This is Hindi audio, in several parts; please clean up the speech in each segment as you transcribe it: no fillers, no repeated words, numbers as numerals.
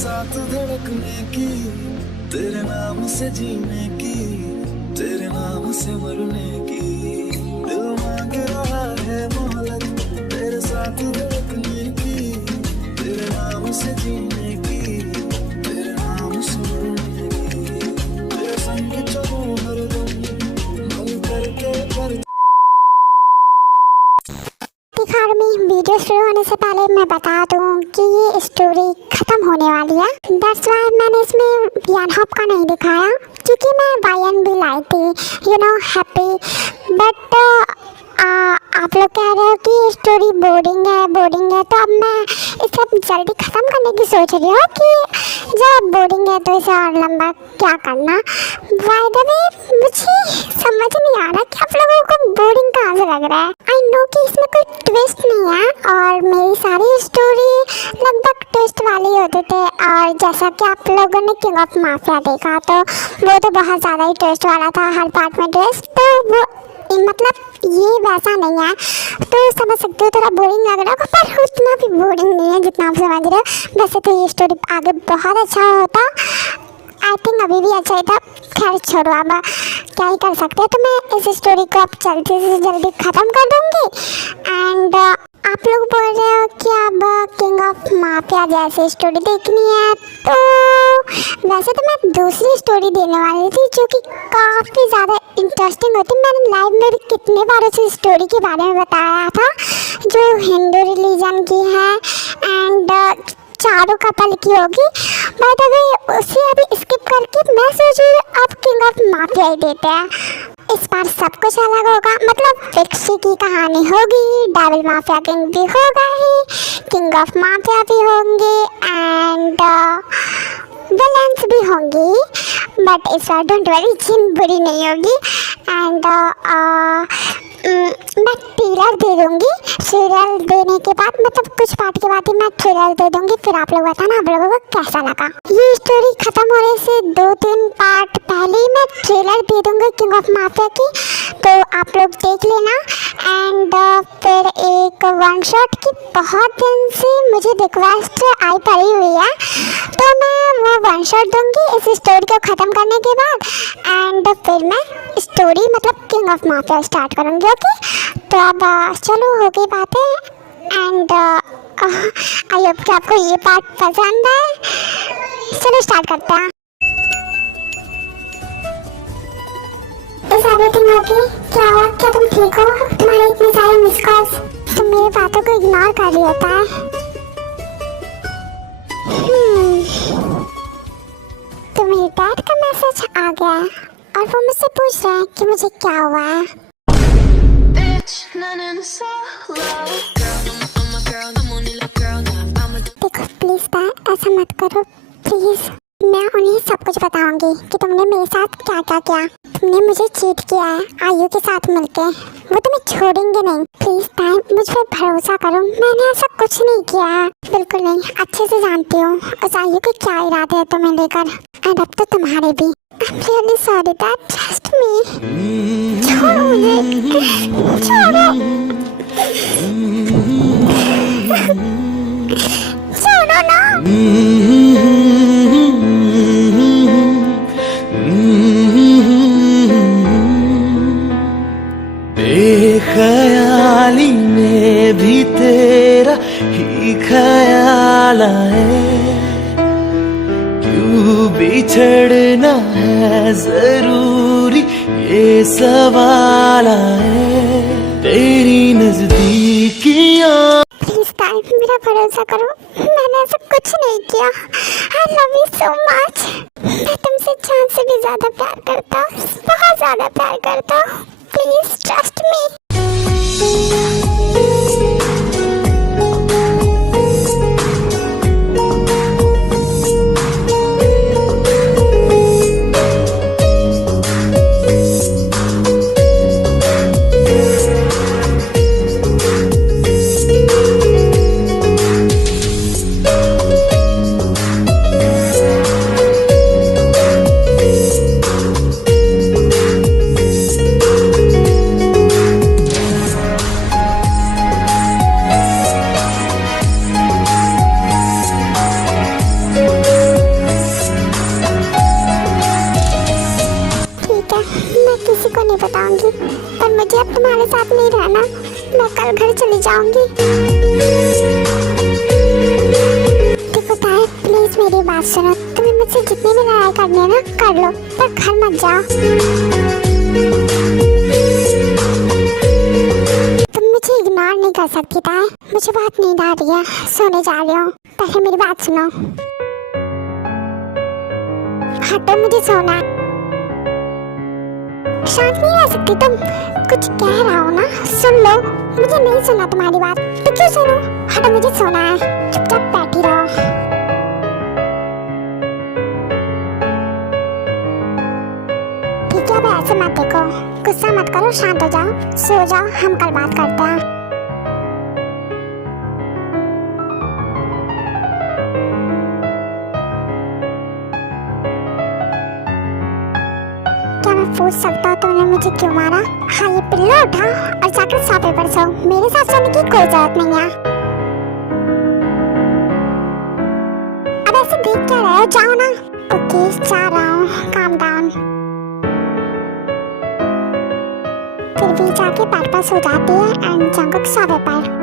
साथ धड़कने की, तेरे नाम से जीने की, तेरे नाम से मरने की। दिल मांग रहा है मोहलत, तेरे साथ धड़कने की, तेरे नाम से जीने की, तेरे नाम से मरने की। तेरे संग चलूं हरदम, मन करके कर। वीडियो शुरू होने से पहले मैं बता दूं कि ये स्टोरी खत्म होने वाली है। दैट्स व्हाई मैंने इसमें वियान हॉप का नहीं दिखाया, क्योंकि मैं वायन भी लाई थी, हैप्पी। बट आप लोग कह रहे हो कि स्टोरी बोरिंग है, तो अब मैं इसे जल्दी ख़त्म करने की सोच रही हूँ कि जब बोरिंग है तो इसे और लंबा क्या करना। बाय द वे, मुझे समझ नहीं आ रहा कि आप लोगों को बोरिंग कहाँ से लग रहा है। आई नो कि इसमें कोई ट्विस्ट नहीं है, और मेरी सारी स्टोरी लगभग ट्विस्ट वाली होते थे। और जैसा कि आप लोगों ने किंग ऑफ माफिया देखा, तो वो तो बहुत ज़्यादा ही ट्विस्ट वाला था, हर पार्ट में ट्विस्ट। तो वो मतलब ये वैसा नहीं है, तो समझ सकते हो थोड़ा बोरिंग लग रहा है, पर उतना भी बोरिंग नहीं है जितना आप समझ रहे हो। वैसे तो ये स्टोरी आगे बहुत अच्छा होता, आई थिंक अभी भी अच्छा ही था। खैर छोड़ो, अब क्या ही कर सकते हैं। तो मैं इस स्टोरी को अब जल्दी से जल्दी ख़त्म कर दूँगी। एंड आप लोग बोल रहे हो कि अब किंग ऑफ माफिया जैसी स्टोरी देखनी है, तो वैसे तो मैं दूसरी स्टोरी देने वाली थी जो कि काफ़ी ज़्यादा इंटरेस्टिंग होती। मैंने लाइव में भी कितने बार उस स्टोरी के बारे में बताया था, जो हिंदू रिलीजन की है एंड चारों कपल की होगी। बाय द वे, उसे अभी स्किप करके मैं सोच रही हूँ अब किंग ऑफ माफिया ही देते हैं। इस बार सब कुछ अलग होगा, मतलब फिक्सी की कहानी होगी, डेविल माफिया किंग भी होगा ही, किंग ऑफ माफिया भी होंगे एंड विलेंस भी होंगी। बट इस बार डोंट वरी, जिन बुरी नहीं होगी। एंड मैं ट्रेलर दे दूँगी। ट्रेलर देने के बाद, मतलब कुछ पार्ट के बाद ही मैं ट्रेलर दे दूँगी, फिर आप लोग बताना आप लोगों को कैसा लगा। ये स्टोरी ख़त्म होने से 2-3 पार्ट पहले ही मैं ट्रेलर दे दूँगी किंग ऑफ माफिया की, तो आप लोग देख लेना। एंड फिर एक वन शॉट की बहुत दिन से मुझे रिक्वेस्ट आई पड़ी हुई है, तो मैं वो वन शॉट दूँगी इस स्टोरी को ख़त्म करने के बाद। एंड फिर मैं स्टोरी मतलब किंग ऑफ माफिया स्टार्ट करूँगी। ओके, तो अब चलो हो गई बातें। एंड आई होप कि आपको ये पार्ट पसंद है। चलो स्टार्ट करते हैं। इस एवरीथिंग ओके? क्या हुआ? क्या तुम ठीक हो? तुम्हारे इतने सारे मिस कॉल्स, तुम मेरी बातों को इग्नोर कर रही होता है। तो मेरे डैड का मैसेज आ गया है और वो मुझसे पूछ रहे हैं कि मुझे क्या हुआ है। देखो प्लीज डैड, ऐसा मत करो प्लीज। मैं उन्हें सब कुछ बताऊंगी कि तुमने मेरे साथ क्या क्या किया। तुमने मुझे चीट किया है आयु के साथ मिलके, वो तुम्हें छोड़ेंगे नहीं। प्लीज डैड, मुझ पर भरोसा करो, मैंने ऐसा कुछ नहीं किया है, बिल्कुल नहीं। अच्छे से जानती हूँ उस आयु के क्या इरादे हैं तुम्हें लेकर, एंड अब तो तुम्हारे भी। I'm really sorry dad, trust me. छोड़ो मुझे, छोड़ो, छोड़ो ना। बेख्याली में भी तेरा ही ख्याल आए, क्यों बिछड़ना है जरूरी ये सवाल आए, तेरी नजदीकियां। प्लीज टाइम, मेरा भरोसा करो, मैंने ऐसा कुछ नहीं किया। I love you so much. मैं तुमसे जान से भी ज्यादा प्यार करता हूँ, बहुत ज्यादा प्यार करता हूँ। Please trust me. कल घर चली जाऊंगी। देखो ताए, प्लीज मेरी बात सुनो। तुम्हें मुझसे जितनी भी लड़ाई करनी है ना कर लो, पर घर मत जाओ। तुम मुझे इग्नोर नहीं कर सकती ताए। मुझे बहुत नींद आ रही है, सोने जा रही हूँ। पहले मेरी बात सुनो। हटो, मुझे सोना है। शांत नहीं रह सकती तुम? कुछ कह रहा हो ना, सुन लो। मुझे नहीं सुना तुम्हारी बात, तो क्यों सुनो? हटो, मुझे सोना है। चुपचाप बैठी रहो। ठीक है, अब ऐसे मत देखो, गुस्सा मत करो, शांत हो जाओ, सो जाओ। हम कल बात करते हैं। क्या मैं पूछ सकता हूँ तुमने मुझे क्यों मारा? हाँ, ये पिल्लो उठा और जाकर सोफे पर सो। मेरे साथ सोने की कोई जरूरत नहीं है। अब ऐसे देख क्या रहे हो? जाओ ना। ओके, जा रहा हूँ। Calm down. फिर भी जाके बेड पर सो जाती है एंड जंगकुक सोफे पर।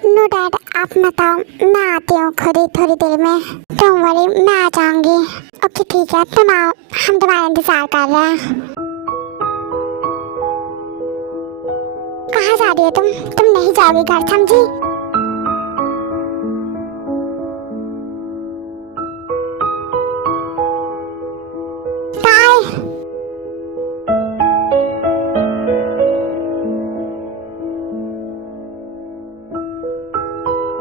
नो डैड, आप मत आओ, मैं आती हूँ खुद ही थोड़ी देर में। डोंट वरी, मैं आ जाऊंगी। ओके ठीक है, तुम आओ, हम तुम्हारा इंतजार कर रहे हैं। कहाँ जा रही हो तुम? तुम नहीं जाओगी घर, समझी? बाय।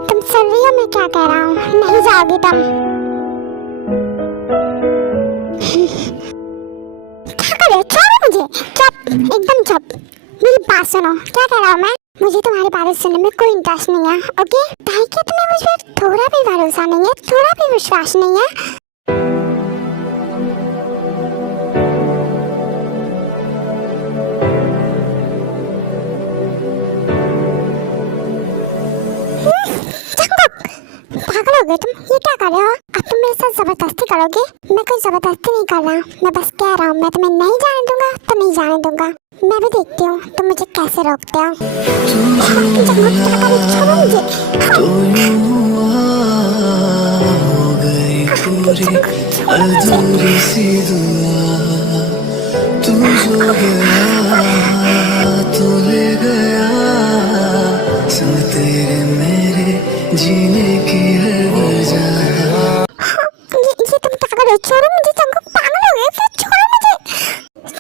तुम सुन रही हो मैं क्या कह रहा हूँ? नहीं जाओगी तुम? क्या कर रहे हो? छोड़ो मुझे। चुप, एकदम चुप। मेरी बात सुनो, क्या कह रहा हूँ मैं? मुझे तुम्हारी बातें सुनने में कोई इंटरेस्ट नहीं है, ओके? ताई, क्या तुम्हें मुझ पर थोड़ा भी भरोसा नहीं है? थोड़ा भी विश्वास नहीं है? पागल हो गए तुम? ये क्या कर रहे हो? अब तुम मेरे साथ जबरदस्ती करोगे? मैं कोई जबरदस्ती नहीं कर रहा, मैं बस कह रहा हूँ मैं तुम्हें नहीं जाने दूंगा तो नहीं जाने दूंगा। मैं भी देखती हूँ तुम मुझे कैसे रोकते हो। छोड़ो मुझे। तो यूं हो गई पूरी अधूरी सी दुआ। तू जो गया तो ले गया संग तेरे मेरे जीने की हर वजह। ये तुम क्या कर रहे हो? छोड़ो मुझे। जंगकुक, पागल हो गए? फिर छोड़ो मुझे।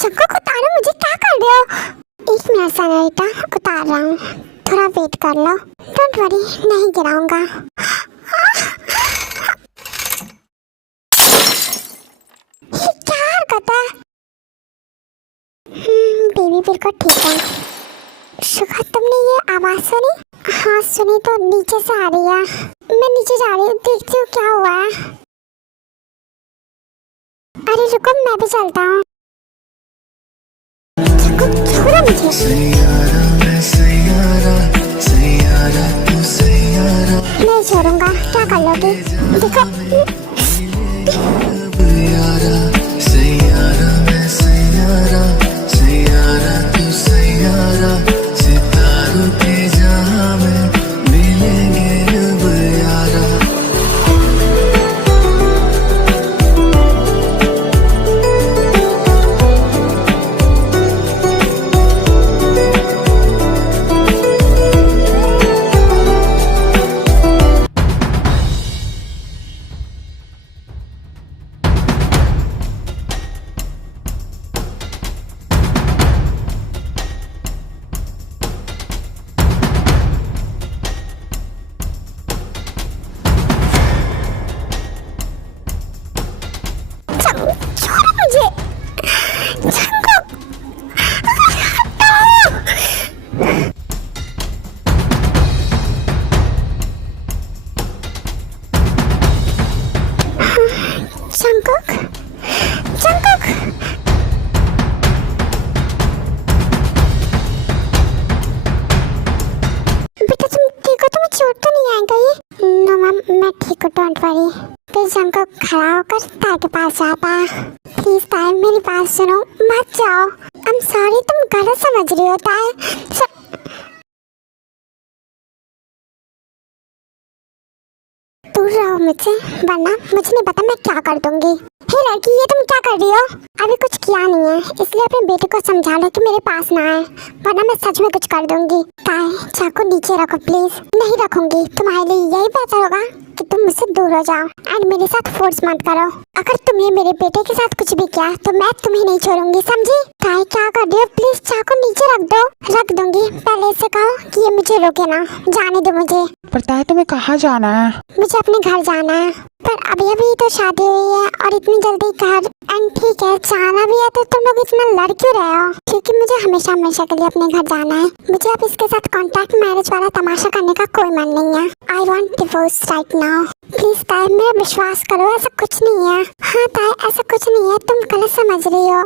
जंगकुक, उतारो मुझे। क्या कर रहे हो? 1 मिनट सनोरिटा, उतार रहा हूँ, थोड़ा वेट कर लो। डोंट वरी, नहीं गिराऊंगा। ये क्या हरकत है? बेबी बिल्कुल ठीक है। शुक्र तुमने ये आवाज सुनी? हाँ सुनी, तो नीचे से आ रही है। मैं नीचे जा रही हूँ, देखती हूँ क्या हुआ है। अरे रुको, मैं भी चलता हूँ। छोड़ो मुझे। नहीं छोड़ूंगा, क्या कर लोगे? देखो सितारों के जहां में मिलेंगे अब यारा। पड़ी। फिर जंगकुक खड़ा होकर ताई के पास जाता है। प्लीज ताई मेरी बात सुनो, मत जाओ। आई एम सॉरी, तुम गलत समझ रही हो ताई। दूर रहो मुझसे, वरना मुझे नहीं पता मैं क्या कर दूंगी। हे लड़की, ये तुम क्या कर रही हो? अभी कुछ किया नहीं है, इसलिए अपने बेटे को समझा लो कि मेरे पास ना आए, वरना मैं सच में कुछ कर दूंगी। ताई चाकू नीचे रखो प्लीज। नहीं रखूंगी, तुम्हारे लिए यही बेहतर होगा कि तुम मुझसे दूर हो जाओ एंड मेरे साथ फोर्स मत करो। अगर तुमने मेरे बेटे के साथ कुछ भी किया तो मैं तुम्हें नहीं छोड़ूंगी, समझी? ताई क्या कर रही हो? प्लीज चाकू नीचे रख दो। रख दूंगी, पहले से कहो कि ये मुझे रोके ना, जाने दो मुझे। पर ताई तुम्हें कहाँ जाना है? मुझे अपने घर जाना है, पर अभी अभी तो शादी हुई है और इतनी जल्दी घर। एंड ठीक है, जाना भी है तो तुम लोग इतना लड़ क्यों रहे हो? क्योंकि मुझे हमेशा हमेशा के लिए अपने घर जाना है। मुझे अब इसके साथ कॉन्ट्रैक्ट मैरिज वाला तमाशा करने का कोई मन नहीं है। I want divorce right now. Please ताई मेरा विश्वास करो, ऐसा कुछ नहीं है। हाँ ताई, ऐसा कुछ नहीं है, तुम गलत समझ रही हो।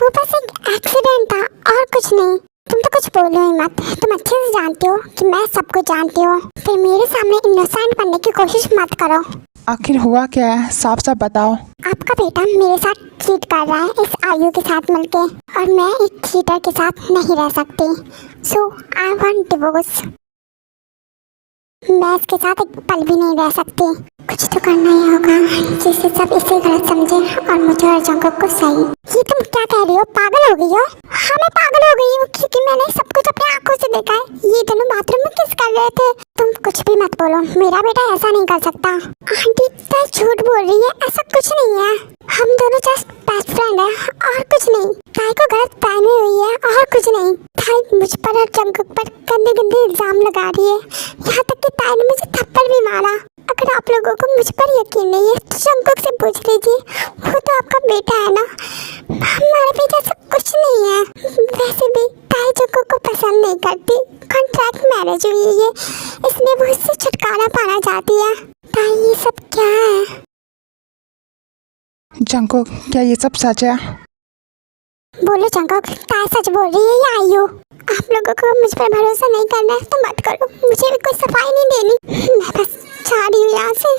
वो बस एक एक्सीडेंट था और कुछ नहीं। तुम तो कुछ बोलो ही मत, तुम अच्छे से जानती हो कि मैं सब कुछ जानती हूँ। फिर मेरे सामने इनोसेंट बनने की कोशिश मत करो। आखिर हुआ क्या है, साफ साफ बताओ। आपका बेटा मेरे साथ चीट कर रहा है इस आयु के साथ मिलके, और मैं एक चीटर के साथ नहीं रह सकती। सो आई वांट डिवोर्स। मैं इसके साथ एक पल भी नहीं रह सकती। कुछ तो करना ही होगा जिससे सब इसे गलत समझे और मुझे और जंगकुक को सही। ये तुम क्या कह रही हो? पागल हो गई हो? हाँ मैं पागल हो गई हूँ, क्योंकि मैंने सब कुछ अपने आंखों से देखा है। ये दोनों बाथरूम में किस कर रहे थे। तुम कुछ भी मत बोलो, मेरा बेटा ऐसा नहीं कर सकता। आंटी ताई झूठ बोल रही है, ऐसा कुछ नहीं है। हम दोनों जस्ट बेस्ट फ्रेंड है और कुछ नहीं। ताई को गलत फहमी हुई है और कुछ नहीं। ताई मुझ पर और जंगकुक पर गंदे गंदे इल्जाम लगा रही है, यहाँ तक कि ताई ने मुझे थप्पड़ भी मारा। अगर आप लोगों को मुझ पर यकीन नहीं है तो जंगकुक से पूछ लीजिए, वो तो आपका बेटा है ना। हमारे बेटा से कुछ नहीं है। वैसे भी ताई जंगकुक को पसंद नहीं करती, कॉन्ट्रैक्ट मैरिज हुई है ये, इसलिए वो इससे छुटकारा पाना चाहती है। ताई ये सब क्या है? जंगकुक, क्या ये सब सच है? बोलो जंगकुक, ताई सच बोल रही है या आयु? आप लोगों को मुझ पर भरोसा नहीं करना है तो मत करो, मुझे भी कोई सफाई नहीं देनी। मैं बस जा रही हूँ यहाँ से।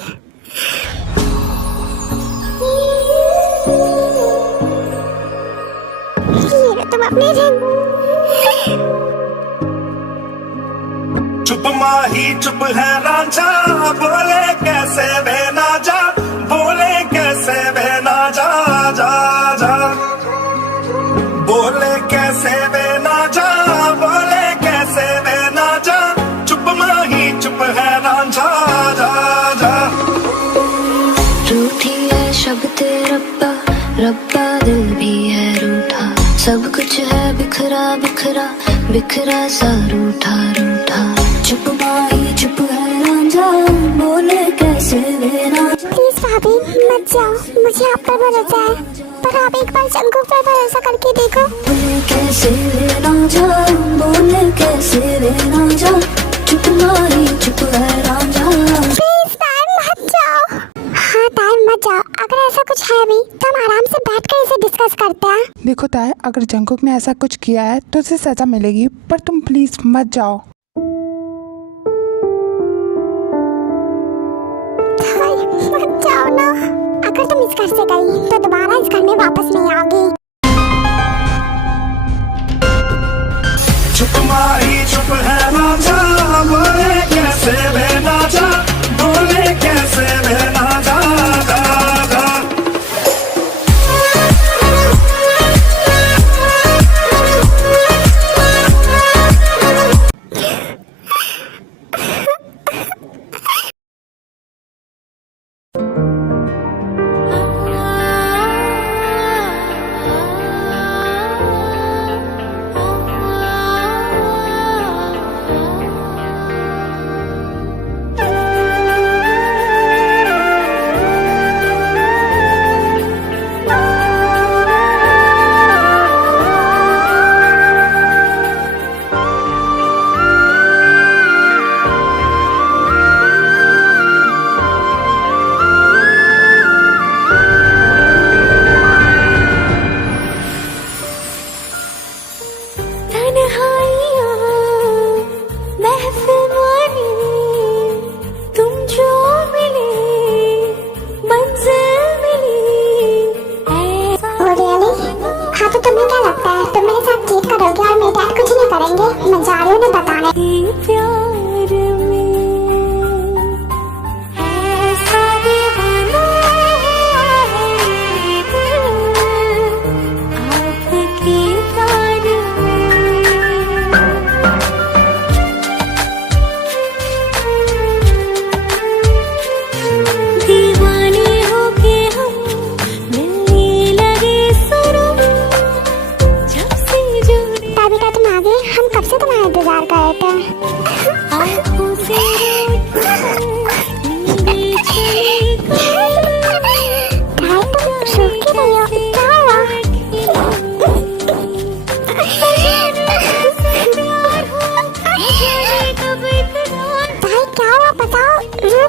ये लो तुम अपने रंग। चुप माही चुप है रांझा, बोले कैसे बहना जा, बोले कैसे बहना जा, जा जा बोले कैसे बहना जा, बोले कैसे बहना जा। चुप माही चुप है रांझा, जा जा। रूठी है शब्द रब्बा, रब्बा दिल भी है रूठा। सब कुछ है बिखरा बिखरा, बिखरा सा रूठा रूठा। चुप माही चुप है रांझा, बोले कैसे बहना। प्लीज भाभी मत जाओ, मुझे आप पर भरोसा है, पर आप एक बार जंगकुक पर भरोसा करके देखो। बोले कैसे बहना जा, बोले कैसे बहना जा। चुप माही चुप है रांझा। प्लीज ताई मत जाओ। हाँ ताई मत जाओ, अगर ऐसा कुछ है भी तो हम आराम से बैठकर इसे डिस्कस करते हैं। देखो ताई, अगर जंगकुक ने ऐसा कुछ किया है तो उसे सजा मिलेगी, पर तुम प्लीज मत जाओ। ताई मत जाओ ना, अगर तुम इस घर से गई तो दोबारा इस घर में वापस नहीं आओगी। चुप माही चुप है रांझा, बोले कैसे बहना जा, बोले कैसे बहना जा, जा जा।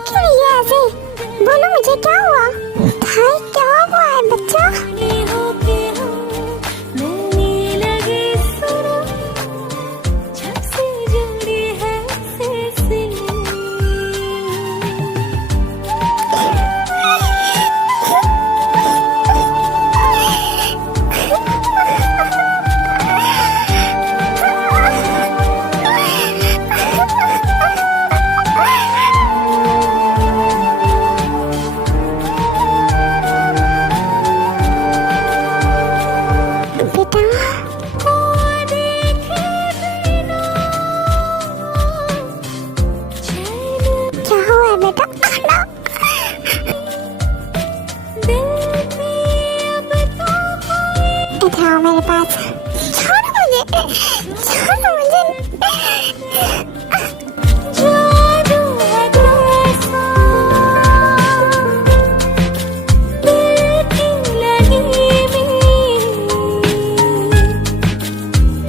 क्यों रही है ऐसे? बोलो मुझे क्या हुआ? भाई क्या हुआ है बच्चा? आओ मेरे पास। छोड़ो मुझे, छोड़ो मुझे। जादू है कैसा, दिल की लगी में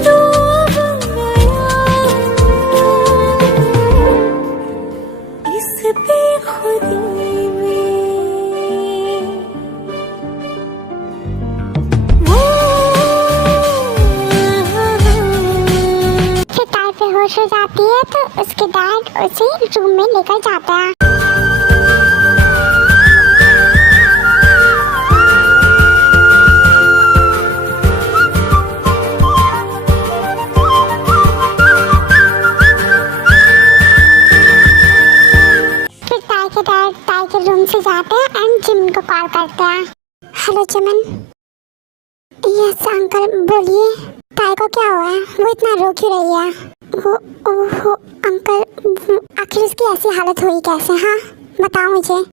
डूब गया इस बेखुदी में। होश हो जाती है तो उसके डैड उसे रूम में लेकर जाता है। फिर ताई के डैड ताई के रूम से जाते हैं एंड जिमिन को कॉल करते हैं। Hello Jimin. यस अंकल बोलिए। ताई को क्या हुआ है? वो इतना रो क्यों रही है? ओहो अंकल, आखिर उसकी ऐसी हालत हुई कैसे? हाँ बताओ मुझे।